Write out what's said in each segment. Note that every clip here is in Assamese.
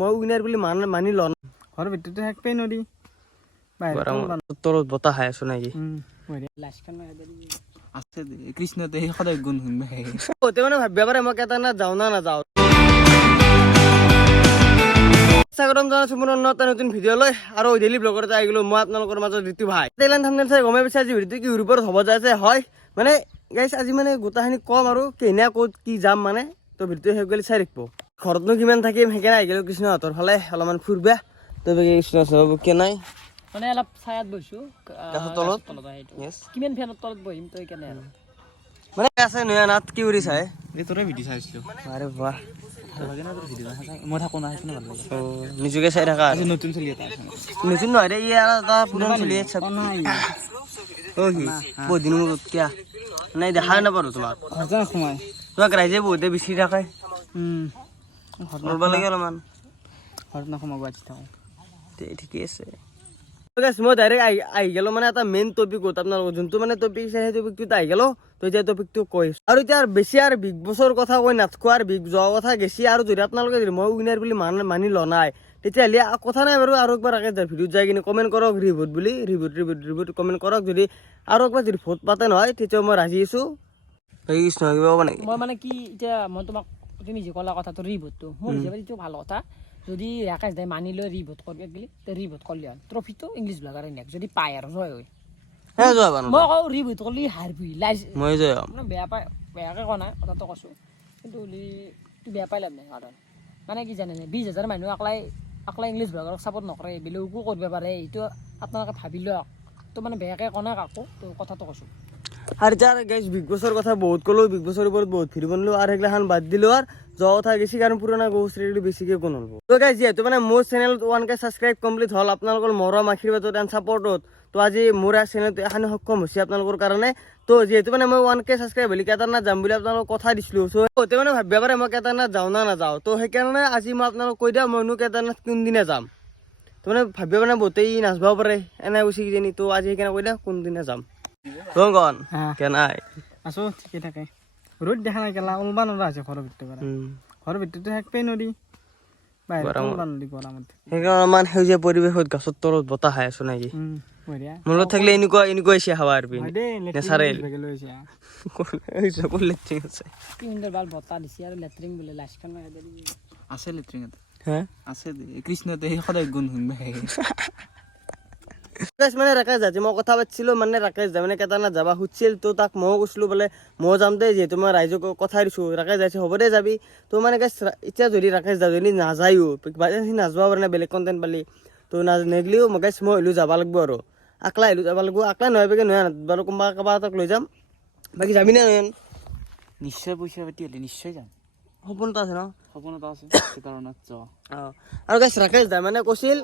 মই উইনাৰ বুলি মানি ল ঘৰৰ ভিতৰতে থাকপেই নদী তলত বতাহ খাই আছো নাকি আছে কৃষ্ণতে সদায় গুণ শুনবা মানে ভাবিব পাৰে মই কেদাৰনাথ যাওঁ না নাযাওঁ। স্বাগতম জনাইছো মোৰ অন্য এটা নতুন ভিডিঅ' লৈ আৰু ডেইলি ব্লগত আহি গ'লো মই আপোনালোকৰ মাজত ঋতু ভাই। টেলেণ্ট থাম্বনেইল চাই গমে পাইছে আজি ভিডিঅ'টো কি ওপৰত হ'ব যাইছে হয় মানে গাইছ আজি মানে গোটাখিনি কম আৰু কেনে ক'ত কি যাম মানে তো ভিডিঅ'টো শেষ কৰি চাই ৰাখিব। ঘৰতনো কিমান থাকিম সেইকাৰণে আহি গ'লো কৃষ্ণহঁতৰ ফালে অলপমান ফুৰবা তো কৃষ্ণ চাব কে নাই মানে অলপ ছায়াত বহিছো তলত কিমান ফেনৰ তলত বহিম তো সেইকাৰণে আৰু মানে আছে নয়া নাথ কি উৰি চাই তোৰে ভিডিঅ' চাইছিলো আৰে বাহ মই থাকো না সেইকাৰণে ভাল লাগে নিজকে চাই থাকা আজি নতুন চলি এটা নতুন নহয় ৰে ইয়াৰ এটা পুৰণা চলি আছে বহুত দিনৰ মূৰত কিয়া নাই দেখা নাপাৰো তোমাক সোমাই তোমাক ৰাইজে বহুতে বিচাৰি থাকে কৰিব লাগে অলপমান ঘৰত নাসোমাব আজি থাকো ঠিকে আছে। মই ডাইৰেক্ট আহি গেলো মানে এটা মেইন টপিকত আপোনালোকৰ যোনটো মানে টপিক আছে সেই টপিকটোত আহি গেলো তো এতিয়া টপিকটো কৈ আৰু এতিয়া বেছি আৰু বিগ বছৰ কথা কৈ নাথাকো আৰু বিগ যোৱা কথা গেছি আৰু যদি আপোনালোকে যদি মই উইনাৰ বুলি মানি ল নাই তেতিয়াহ'লে কথা নাই বাৰু আৰু একবাৰ ভিডিঅ'ত যাই কিনে কমেণ্ট কৰক ৰিভোট বুলি ৰিভোট কমেণ্ট কৰক যদি আৰু একবাৰ যদি ভোট পাতে নহয় তেতিয়া মই ৰাজি আছো। মই মানে কি এতিয়া মই তোমাক তুমি যে ক'লা কথাটো ৰিভোটটো মোৰ হিচাপত এইটো ভাল কথা যদি ৰাকেশ দাই মানি লৈ ৰিভোট কৰিব গেলি তে ৰিভোট কৰিলে হ'ল ট্ৰফিটো ইংলিছ ব্লগাৰে নেক যদি পায় আৰু জয় হয় মই কওঁ ৰিভোট কৰিলে হাৰবি মই জয় মানে বেয়াকৈ কোৱা নাই কথাটো কৈছোঁ কিন্তু তুই বেয়া পাই লাভ নাই কাৰণ মানে কি জানে 20,000 মানুহ আকলাই ইংলিছ ব্লগাৰক ছাপোৰ্ট নকৰে বেলেগকো কৰিব পাৰে এইটো আপোনালোকে ভাবি লওক তো মানে বেয়াকৈ কোৱা নাই কাকো তো কথাটো কৈছোঁ। আৰু যাৰ গাইছ বিগ বছৰ কথা বহুত ক'লো বিগ বছৰৰ ওপৰত বহুত ভিডিঅ' বনালো আৰু সেইগিলাখান বাদ দিলো আৰু যোৱা কথা গেছি কাৰণ পুৰণা গৌ শ্ৰেণীটো বেছিকৈ কোন হ'ব তো গাইছ যিহেতু মানে মোৰ চেনেলত 1K ছাবস্ক্ৰাইব কমপ্লিট হ'ল আপোনালোকৰ মৰম আশীৰ্বাদত এণ্ড ছাপৰ্টত তো আজি মোৰ চেনেলটো এখানি সক্ষম হৈছে আপোনালোকৰ কাৰণে তো যিহেতু মানে মই 1K ছাবস্ক্ৰাইব হ'লে কেদাৰনাথ যাম বুলি আপোনালোকক কথা দিছিলোঁ চ' সিহঁতে মানে ভাবিব পাৰে মই কেদাৰনাথ যাওঁ না নাযাওঁ তো সেইকাৰণে আজি মই আপোনালোকক কৈ দিওঁ মইনো কেদাৰনাথ কোনদিনা যাম তো মানে ভাবিব মানে বহুতেই নাচবাও পাৰে এনে গুচি কিজানি তো আজি সেইকাৰণে কৈ দিওঁ কোনদিনা যাম কন কেনাই আছো ঠিকে থাকে ৰ'দ দেখা নাই কেলা ওলবা নৰা আছে ঘৰৰ ভিতৰতে থাকপেই নদী সেইকাৰণে অলপমান সেউজীয়া পৰিৱেশত গছৰ তলত বতাহ খাই আছো নাকি মোৰ লগত থাকিলে এনেকুৱা হৈছে হাৱা আৰু নেচাৰেল বতাহ দিছে আৰু লেট্ৰিন বোলে লাষ্টখন আছে লেট্ৰিন আছে কৃষ্ণতে সদায় গুণ শুনবা মানে ৰাকেশ দা মই কথা পাতিছিলো মানে ৰাকেশ দা মানে কেদাৰনাথ যাবা সুধিছিল তো তাক ময়ো কৈছিলো বোলে মই যাম দেই যিহেতু মই ৰাইজক কথা দিছোঁ ৰাকেশ যাইছে হ'ব দে যাবি তো মানে এতিয়া যদি ৰাকেশ দা যদি নাযায়ো নাযাব পাৰে না বেলেগ কণ্টেণ্ট পালি তো নেগলিও মই হ'লেও যাব লাগিব আৰু আকলা হ'লেও যাব লাগিব আকলা নহয় বেগে নহয় বাৰু কোনোবা কাৰোবাৰ এটাক লৈ যাম বাকী যাবি নে নহয় নিশ্চয় পইচা পাতি হ'লে নিশ্চয় যাম সপোন এটা আছে ন সপোন এটা আছে কেদাৰনাথ যোৱা আৰু ৰাকেশ দা মানে কৈছিল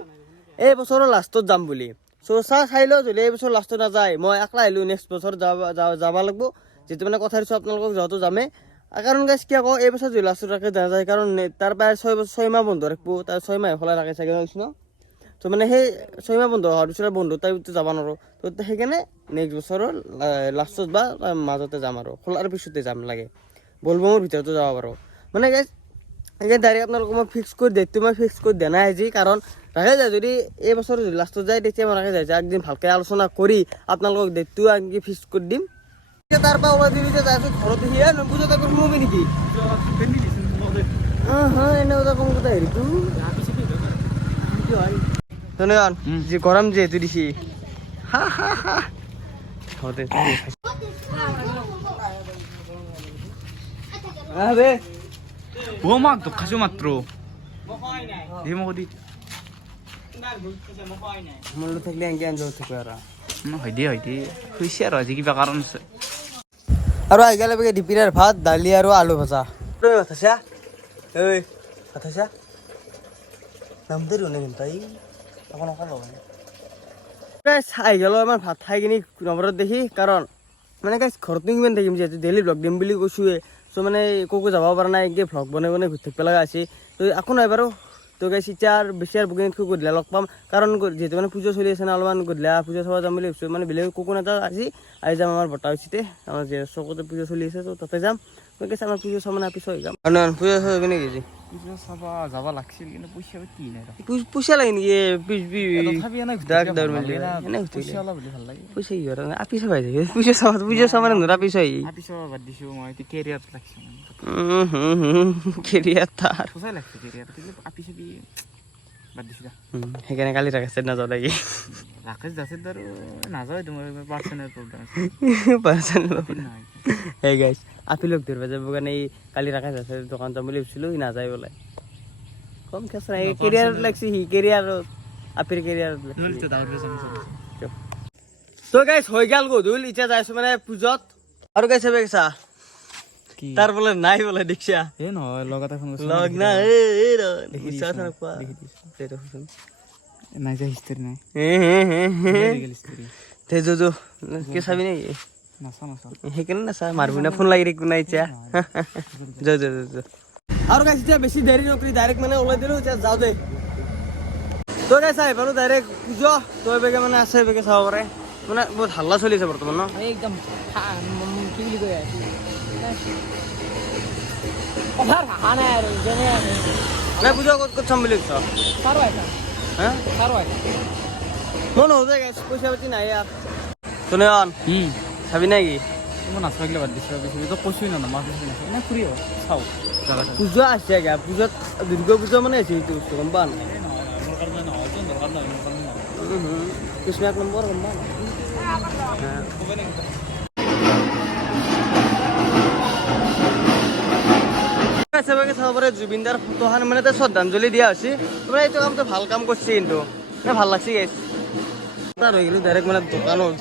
এই বছৰৰ লাষ্টত যাম বুলি চ' চাই লওঁ যদি এই বছৰ লাষ্টত নাযায় মই একলা আহিলোঁ নেক্সট বছৰ যাব লাগিব যিটো মানে কথা দিছোঁ আপোনালোকক যোৱাটো যামেই কাৰণ গাইছ কিয় কওঁ এই বছৰ যদি লাষ্টত ৰাকেশ নাযায় কাৰণ তাৰ প্ৰায় 6 মাহ বন্ধ ৰাখিব তাৰ 6 মাহ সলাই ৰাখে চাগে কৈছোঁ ন তো মানে সেই 6 মাহ বন্ধ হোৱাৰ পিছত বন্ধু তাৰ যাব নোৱাৰোঁ তো সেইকাৰণে নেক্সট বছৰৰ লাষ্টত বা মাজতে যাম আৰু খোলাৰ পিছতে যাম লাগে বলবমৰ ভিতৰতো যাব পাৰোঁ মানে গাইছ সেইকাৰণে ডাইৰেক্ট আপোনালোকক মই ফিক্স কৰি ডেটটো মই ফিক্স কৰি দিয়া নাই আজি কাৰণ ৰাখে যায় যদি এই বছৰ যদি লাষ্টত যায় তেতিয়া মই ৰাখে যায় একদিন ভালকৈ আলোচনা কৰি আপোনালোকক ডেটটো আনকি ফিক্স কৰি দিম তাৰপৰা ওলাই দিবি যে যাই আছোঁ ঘৰত সিয়ে নুবুজা তাক সোমাবি নেকি এনে ওটা কম কথা হেৰিটো ধন্যবাদ যে গৰম যিহেতু দিছি ও মাক খাইছো মাত্ৰ মনটো থাকিলে এনেকৈ এনজয় থাকোঁ আৰু হয় দে খুইছে আৰু আজি কিবা কাৰণ আছে আৰু আহি গেলে ডিপিৰাৰ ভাত দালি আৰু আলু ভাজা তুমি ভাত আছা ঐ ভাত আছা নামতে ৰোনে তাই আহি গেলো আমাৰ ভাত খাই কিনি নম্বৰত দেখি কাৰণ মানে গাইছ ঘৰতনো কিমান থাকিম যিহেতু ডেইলি ব্লগ দিম বুলি কৈছোঁৱে চ' মানে ক'কো যাব পৰা নাই এনেকৈ ভ্লগ বনাই ঘূৰি থাকিব লগা আছে তো একো নাই বাৰু তো গাইছ এতিয়া আৰু বেছি আৰু বুকিংতকৈ গধূলি লগ পাম কাৰণ যিহেতু মানে পূজা চলি আছে না অলপমান গধূলি পূজা চাব যাম বুলি ভাবিছোঁ মানে বেলেগ ক'কো এটা আজি আহি যাম আমাৰ বটাউচিতে আমাৰ যে চকতে পূজা চলি আছে তো তাতে যাম গাইছ আমাৰ পূজা চাব মানে পিছত যাম পূজা চাব নেকি পূজা চাবা যাব লাগছিল কিন্তু পইচা পাতি নাই পইচা লাগে নেকি তথাপি এনে পইচা অলপ হ'লে ভাল লাগে পইচা কি কৰে আপি চাবাই পইচা চাব মানে নৰা পিছ আপি চাব বাদ দিছোঁ মই এতিয়া কেৰিয়াৰত লাগছে কেৰিয়াৰ তাৰ সঁচাই লাগছে কেৰিয়াৰত কিন্তু আপি চাবি বাদ দিছোঁ দা সেইকাৰণে কালি ৰাখেছে নাযাওঁ লাগি ৰাকেশ দাসে আৰু নাযায় তোমাৰ পাৰ্চনেল প্ৰব্লেম আছে সেই গাইছ আপি লগ ধৰিব যাব কাৰণে এই কালি ৰাখেছ আছে দোকান যাম বুলি ভাবিছিলোঁ সি নাযায় বোলে কম খেচ নাই কেৰিয়াৰত লাগছি সি কেৰিয়াৰত আপিৰ কেৰিয়াৰত তো গাইছ হৈ গেল গধূল এতিয়া যাইছো মানে পূজত আৰু গাইছে বেগছা তাৰ বোলে নাই বোলে দীক্ষা এই নহয় লগ এটা ফোন লগ না নাই যে হিষ্টৰী নাই কি চাবি নেকি নাচা সেইকাৰণে নাচা মাৰবি না ফোন লাগি একো নাই এতিয়া আৰু গাইছ এতিয়া বেছি দেৰি নকৰি ডাইৰেক্ট মানে ওলাই দিলোঁ এতিয়া যাওঁ দে তই গাইছ আহিব ডাইৰেক্ট পূজা তই বেগে মানে আছে বেগে চাব পাৰে মানে বহুত হাল্লা চলি আছে বৰ্তমান ন একদম কি বুলি কয় কথাৰ ভাষা নাই আৰু যেনে নাই পূজা ক'ত ক'ত চাম বুলি ভাবিছ চাৰো আইতা হা চাৰো আইতা মই নহ'লে গাইছ পইচা পাতি নাই ইয়াত তোনেন চাবি নেকি মই নাচাগিলে বাদ দিছোঁ তো কৈছোঁ না মাছ এনে ফুৰি চাওঁ জাগাটো পূজা আছে গা পূজাত দুৰ্গা পূজা মানে আছে এইটো বস্তু গম পা নাই কৃষ্ণ এক নম্বৰ গম পা চাব পাৰে জুবিনদাৰ ফটোখন মানে শ্ৰদ্ধাঞ্জলি দিয়া হৈছে তোমাৰ এইটো কামটো ভাল কাম কৰিছে কিন্তু ভাল লাগছে গাইছ তাৰ হৈ গ'লো ডাইৰেক্ট মানে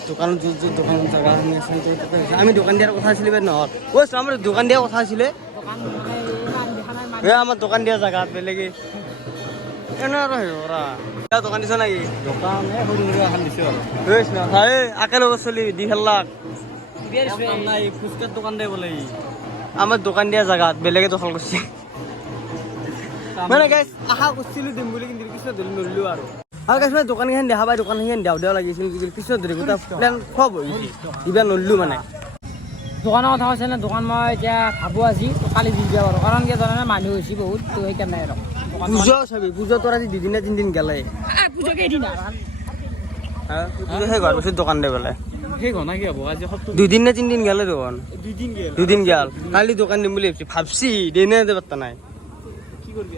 দোকানত য'ত দোকানৰ জেগা আমি দোকান দিয়াৰ কথা আছিলে নহ'ল কৈছোঁ আমাৰ দোকান দিয়াৰ কথা আছিলে আমাৰ দোকান দিয়া জেগাত বেলেগে এনে আৰু হেৰা দোকান দিছ নেকি দোকান সৰু সৰু এখন দিছোঁ আৰু আকে লগত চলি দি খেলাক নাই ফুচকাৰ দোকান দে বোলে আমাৰ দোকান দিয়া জেগাত বেলেগে দখল কৰিছে মানে গাইছ আশা কৰিছিলোঁ দিম বুলি কিন্তু কৃষ্ণ ধৰি নৰিলোঁ আৰু গাইছ মানে দোকানকেইখন দেখা পাই দোকানকেইখন দেও লাগিছিল কৃষ্ণ ধৰি গোটা প্লেন খোৱাব দিবা নৰিলোঁ মানে দোকানৰ কথা কৈছে নে দোকান মই এতিয়া ভাবোঁ আজি কালি দি দিব পাৰোঁ কাৰণ কি জানানে মানুহ হৈছে বহুত তো সেইকাৰণে আৰু পূজা চাবি পূজা তোৰ আজি দুদিন নে তিনিদিন গেলে পূজা কেইদিন সেই ঘৰ পিছত দোকান দে বোলে সেই ঘনা কি হ'ব আজি সপ্তাহ দুদিন নে তিনিদিন গেলে দোকান গেল দুদিন গেল কালি দোকান দিম বুলি ভাবছি দেনে দে পাত্তা নাই কি কৰিবি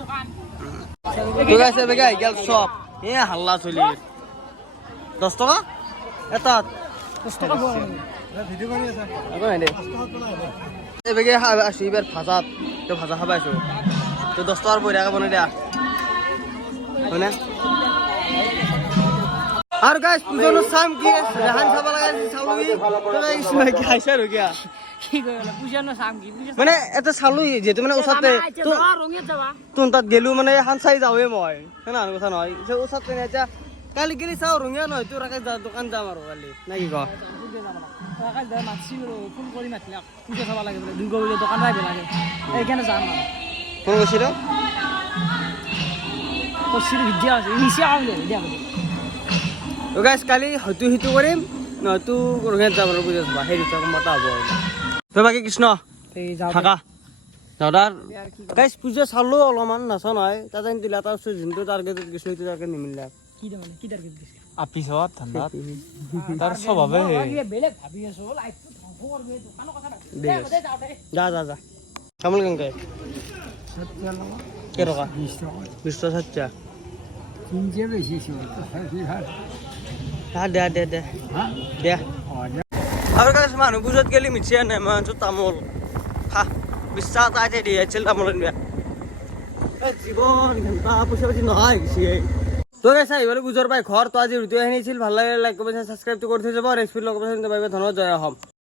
দোকান বেগে গেল চব এ হাল্লা চলি 10 টকা এটাত 10 টকা একো নাই দে বেগে আছো এইবাৰ ভাজাত তো ভাজা খাব আছো তো 10 টকাৰ বঢ়িয়াকৈ বনাই দিয়া হয়নে আৰু গাইছ পূজানো চাম কি ৰেহান চাব লগা চালো কি খাইছে আৰু কিয়া কি কৰিলে পূজানো চাম কি মানে এটা চালো যেহেতু মানে ওচৰতে তোৰ তাত গেলো মানে এখন চাই যাওঁৱে মই সেনা কথা নহয় ওচৰতে এতিয়া কালি গেলি চাওঁ ৰঙীয়া নহয় তোৰ ৰাকেশ দোকান যাম আৰু কালি নে কি ক ফোন কৰি মাতিলে পূজা চাব লাগে বোলে দুৰ্গা পূজা দোকান আহিব লাগে সেইকাৰণে যাম আৰু ফোন কৰিছিল কৈছিলোঁ ভিডিঅ' আছে নিচা কাম দিয়া গাইছ কালি হয়তো সিটো কৰিম নহয়তো ৰঙিয়াত যাম আৰু পূজা চাবা সেই দুটা মতা হ'ব আৰু তই বাকী কৃষ্ণ থাকা দাদাৰ গাইছ পূজা চালো অলপমান নাচা নহয় তাতে দিলা তাৰ যোনটো টাৰ্গেটত গৈছোঁ সেইটো টাৰ্গেট নিমিলে কি মানে কি টাৰ্গেট দিছে আপিছত ঠাণ্ডাত তাৰ স্বভাৱে বেলেগ ভাবি আছো লাইফটো ধ্বংস কৰবে দোকানৰ কথা যা যা যা কামল কেনেকৈ কেই টকা 20 টকা 60 টকা দে দে দে দে আৰু গাইছ মানুহ পূজাত গেলি মিছে নাই মানুহ তামোল খা বিশ্বাস তাইতে দিয়ে আছিল তামোল জীৱন ঘণ্টা পইচা পাতি নহয় তো গাইছ আহিবলৈ পূজাৰ পাই ঘৰ তো আজি ৰুটি আহিছিল ভাল লাগে লাইক কৰিব ছাবস্ক্ৰাইবটো কৰি থৈ যাব আৰু এক্সপিৰিয়েঞ্চ লগ পাইছে ধন্যবাদ জয় অসম।